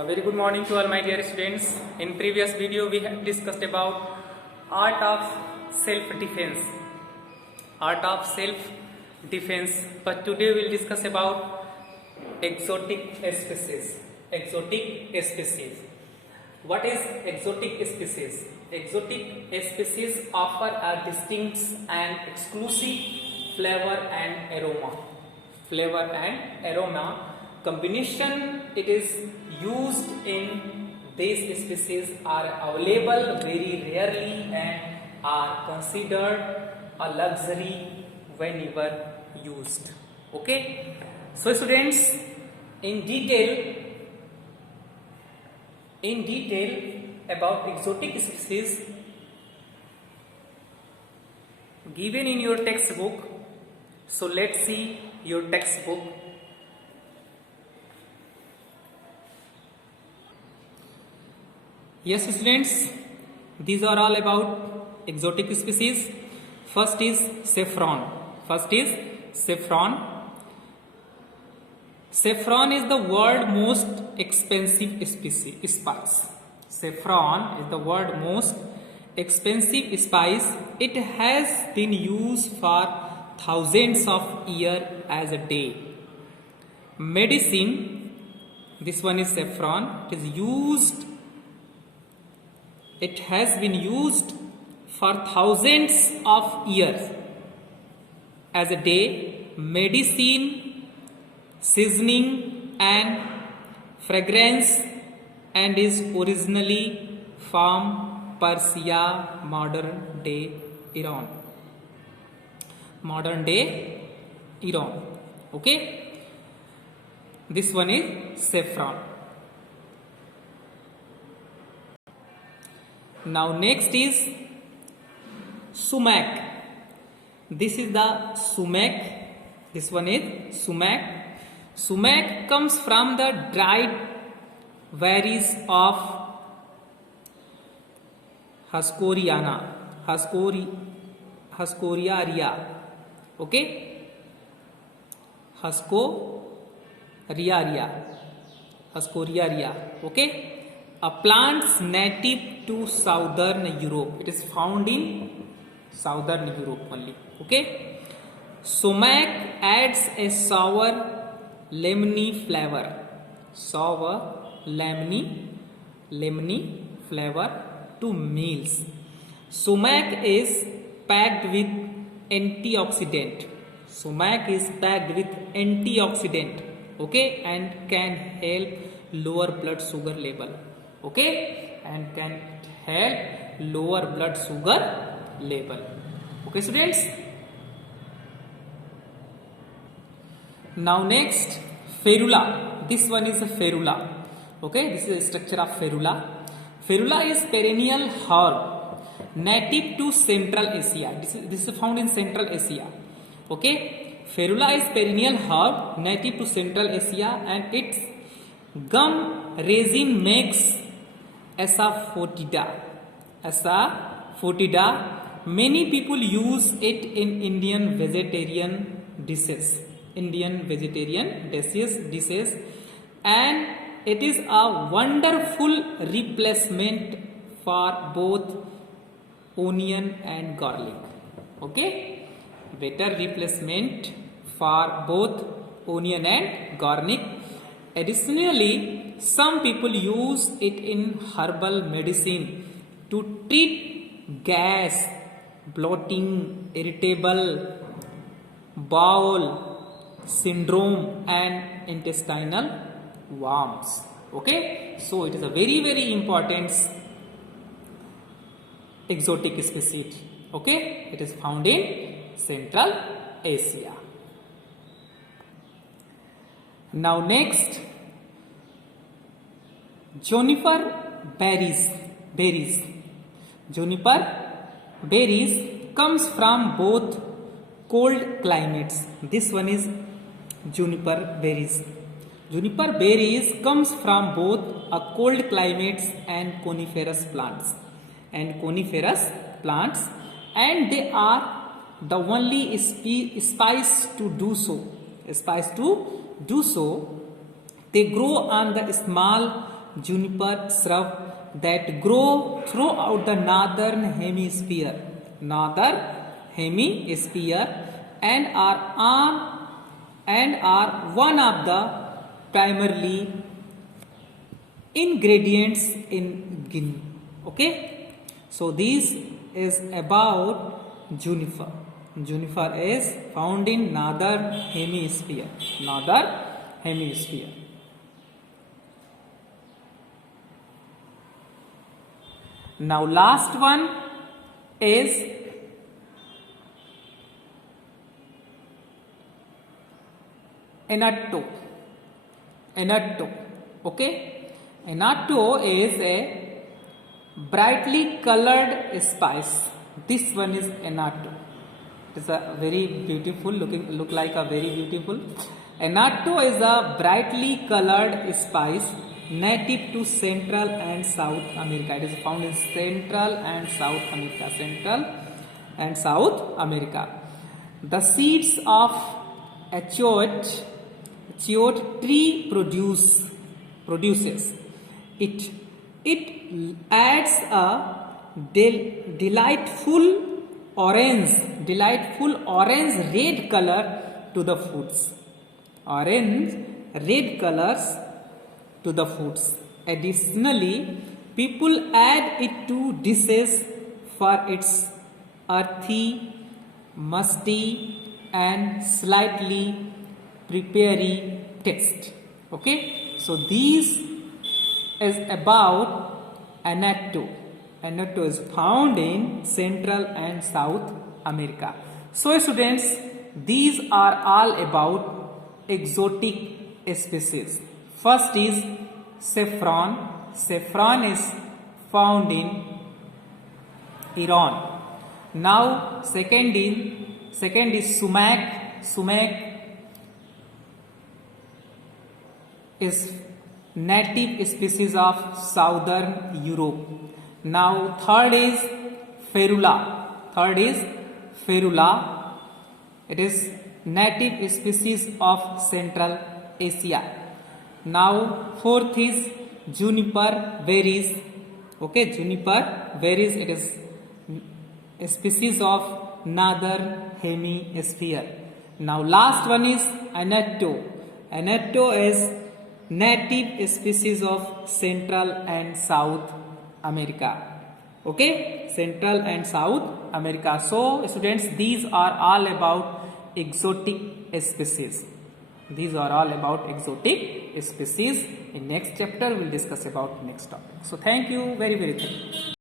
A very good morning to all my dear students. In previous video we have discussed about art of self-defense. Art of self-defense. But today we will discuss about exotic species. Exotic species. What is exotic species? Exotic species offer a distinct and exclusive flavor and aroma. Flavor and aroma combination. It is used in these species are available very rarely and are considered a luxury whenever used. Okay, so students, in detail about exotic species given in your textbook. So let's see your textbook. Yes students, these are all about exotic species. First is saffron. Saffron is the world's most expensive spice. Saffron is the world's most expensive spice. It has been used for thousands of years as a day. Medicine, this one is saffron. It has been used for thousands of years as a day. Medicine, seasoning and fragrance, and is originally from Persia, modern day Iran. Okay, this one is saffron. Now next is sumac. This is the sumac. This one is sumac. Sumac comes from the dried berries of Hesperorrhea. Okay, Hesperorrhea. Okay, a plant native to southern Europe. It is found in southern Europe only. Okay, sumac adds a sour lemony flavor. Lemony flavor to meals. Sumac is packed with antioxidant. Okay, and can help lower blood sugar level. Okay, and can help lower blood sugar level. Okay students, now next ferula. This one is a ferula. Okay, this is the structure of ferula. Ferula is perennial herb native to Central Asia. This is found in Central Asia. Okay, ferula is perennial herb native to Central Asia, and its gum resin makes asafoetida. Many people use it in Indian vegetarian dishes, and it is a wonderful replacement for both onion and garlic. Okay, better replacement for both onion and garlic. Additionally, some people use it in herbal medicine to treat gas, bloating, irritable bowel syndrome, and intestinal worms. Okay, so it is a very, very important exotic species. Okay, it is found in Central Asia. Now next, juniper berries. Juniper berries comes from both cold climates. This one is juniper berries. Juniper berries comes from both a cold climates and coniferous plants, and they are the only spice to do so. They grow on the small juniper shrub that grow throughout the northern hemisphere, and are one of the primarily ingredients in Guinea. Okay, so this is about juniper. Juniper is found in northern hemisphere. Now last one is annatto. Okay, annatto is a brightly colored spice. This one is annatto. It is a very beautiful look like a very beautiful. Annatto is a brightly colored spice native to Central and South America. It is found in Central and South America. The seeds of achiote tree produces it. It adds a delightful orange red color to the foods. Additionally, people add it to dishes for its earthy, musty and slightly peppery taste. Okay, so this is about annatto. Annatto is found in Central and South America. So students, these are all about exotic species. First is saffron. Saffron is found in Iran. Now second is sumac. Sumac is native species of southern Europe. Now third is ferula. It is native species of Central Asia. Now fourth is juniper berries. Okay, juniper berries, it is a species of northern hemisphere. Now last one is annatto. Annatto is native species of Central and South America. Okay, Central and South America. So students, these are all about exotic species. In next chapter we will discuss about next topic. So thank you very much.